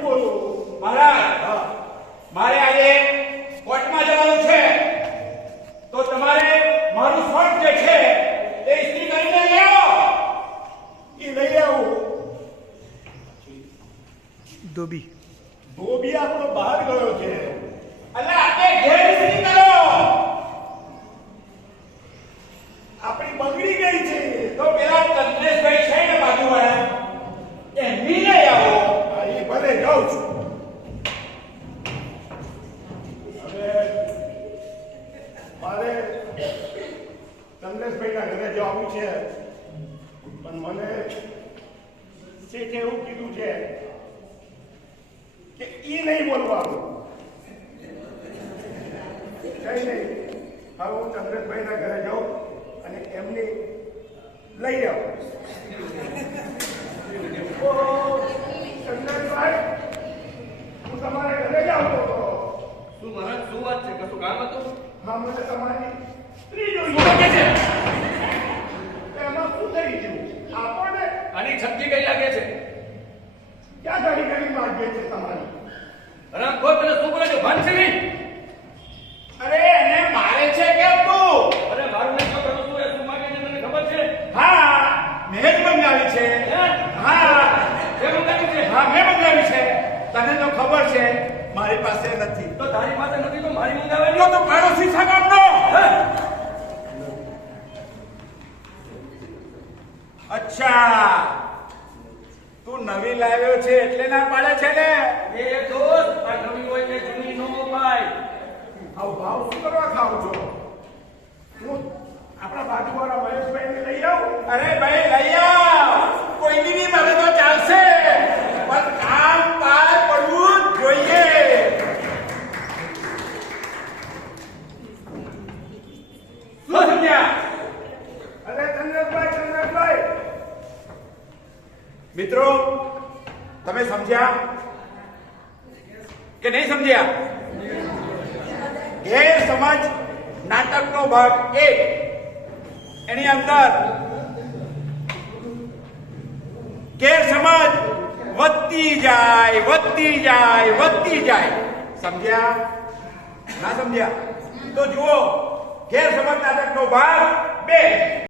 નથી બોલું. મહારાજ, હા, મારે આજે કોર્ટમાં જવાનું છે, તો તમારે મારું શર્ટ જે છે એ ઇસ્ત્રી કરીને લઈ આવો. એ લઈ આવું. ધોબી ધોબી આપણો બહાર ગયો છે. એટલે આપણે ઘેર ઇસ્ત્રી કરો. આપણી બગડી ગઈ છે. તો પેલા ચંદ્રેશભાઈ છે ને બાજુવાળા, એમની લઈ આવો. હા, એ ભલે જાઉં છું. હવે મારે ચંદ્રેશભાઈના ઘરે જવું છે, પણ મને શેઠે એવું કીધું છે કે ઈ નહીં બોલવાનું. કઈ નહીં, હવે હું ચંદ્રેશભાઈના ઘરે જાઉં અને એમની લઈ આવું. ઓહો, ચંદ્રેશભાઈ, હું તમારા ઘરે જ આવતો હતો. શું મહારાજ, શું વાત છે? કશું કામ હતું? હા, મને તમારી સ્ત્રી શું જોઈએ. લાગે છે? એમાં શું થઈ ગયું? આપણને આની છત્તી કઈ લાગે છે? ક્યાં ઘડી ઘડી માંગે છે તમારી? હરામખોર, તને શું બોલે છે? ભાન છે નહીં? અરે એને મારે છે કેમ તું? અરે મારું નહીં તો કરું છું, એ શું માગે છે તને ખબર છે? હા, મેં જ મંગાવી છે. હે? હા, એ મંગાવ્યું છે? હા, મેં મંગાવી છે. તને તો ખબર છે મારી પાસે નથી. તો તારી પાસે નથી તો મારી મંગાવેલી? તો તું પાડોશી સગામનો. હે? અચ્છા, તું નવી લાવ્યો છે એટલે ના પાડે છે ને? એ દોસ્ત, આ નવી હોય કે જૂની નો અપાય. આવો ભાવ શું કરવા ખાવ છો? હું આપણા બાજુવાળા મહેશભાઈને લઈ આવું. અરે ભાઈ લઈ આવ, કોઈની બી મને તો ચાલશે, પણ કામ પાર પડવું જ જોઈએ. શું સમજ્યા? અરે ચંદ્રભાઈ, ચંદ્રભાઈ, મિત્રો, તમે સમજ્યા કે નહીં સમજ્યા? ગેરસમજ નાટકનો ભાગ 1, એની અંદર ગેરસમજ વધતી જાય, વધતી જાય, વધતી જાય. સમજ્યા? ના સમજ્યા? તો જુઓ, ગેરસમજ નાટકનો ભાગ 2.